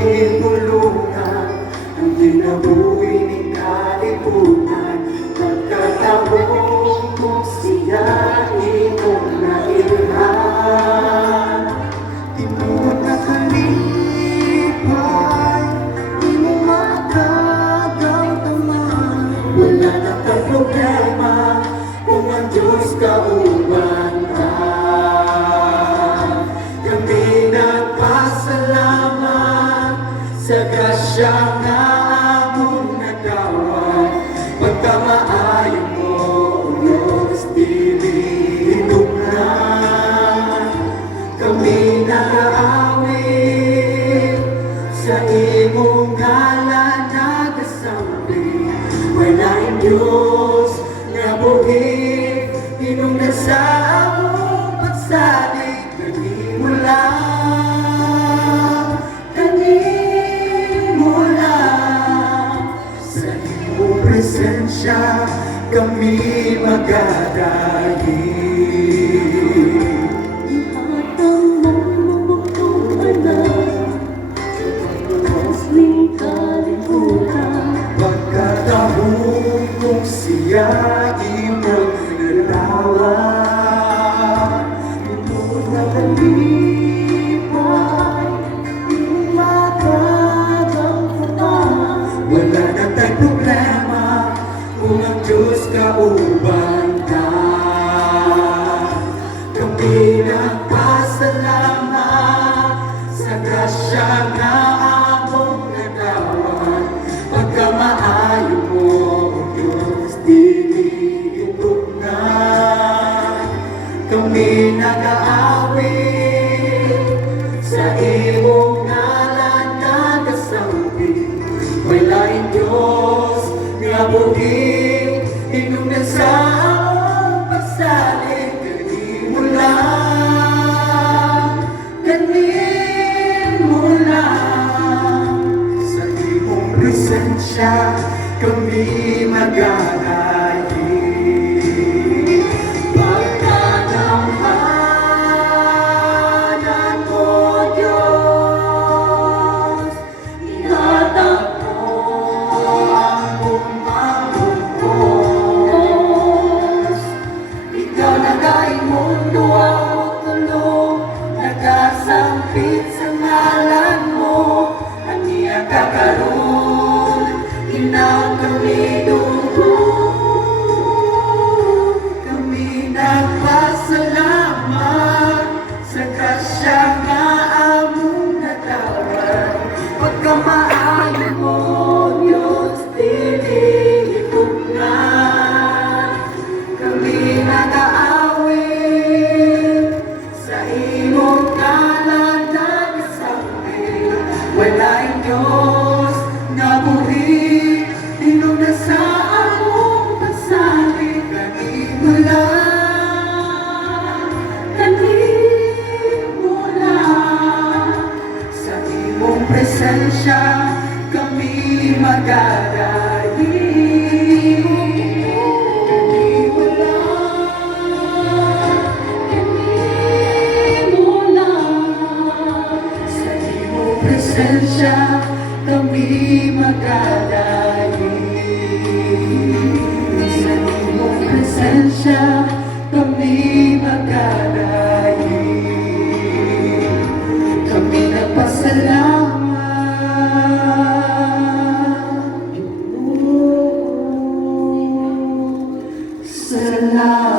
aking tulungan ang ginabuhi ni kalibutan. Pagkataon kung siya imong nailhan, tinuod na kalipay, di mo makagautaman. Wala na kang problema kung ang Diyos kauban ka. Kami nagpasalamat sa grasya na among nagawa. Pagkamaayo mo, Diyos, dinihidugnan. Kami nag-aawit sa imong ngalan nagasampi. Walaing Diyos nga buhi, hinungdan sa among pagsalig. Kanimo lang, kanimo lang. Sa imong presensya kami magdadahi. Ihatang mong anak, kasling kalibutan. Pagkataon kung siya imong nalawan, ito na kalipay, di makagampanan. Wala na tayong problema kung ang Diyos kauban ka. Kami nagpasalamat sa grasya na among nagawan. Pagkamaayo mo, O Diyos, dinihidugnan. Kami nag-aawit sa imong ngalan nagasampi. Walaing Diyos nga buhi, hinungdan sa among pagsalig. Kanimo lang, kanimo lang. Sa imong presensya kami magdadahi. Pagkadamhanan mo, Diyos, ihatag mo ang bumabugos. Ikaw na mundo ang tulong, nagasampit sa ngalan mo. Aniya kakaroon, inang kami dugong. Kami nagpasalamat sa grasya nga among natawan. Pagkamaayo mo, Diyos, dinihidugnan. Kami nag-aawit sa imong ngalan nagasampi. Walaing Diyos nga buhi, hinungdan sa among pagsalig. Kanimo lang, kanimo lang. Sa imong presensya kami magdadahi. Kanimo lang, Kanimo lang. sa imong presensya kami magdadahi. Sa imong presensya kami magdadahi. Kami nagpasalamat, Salamat.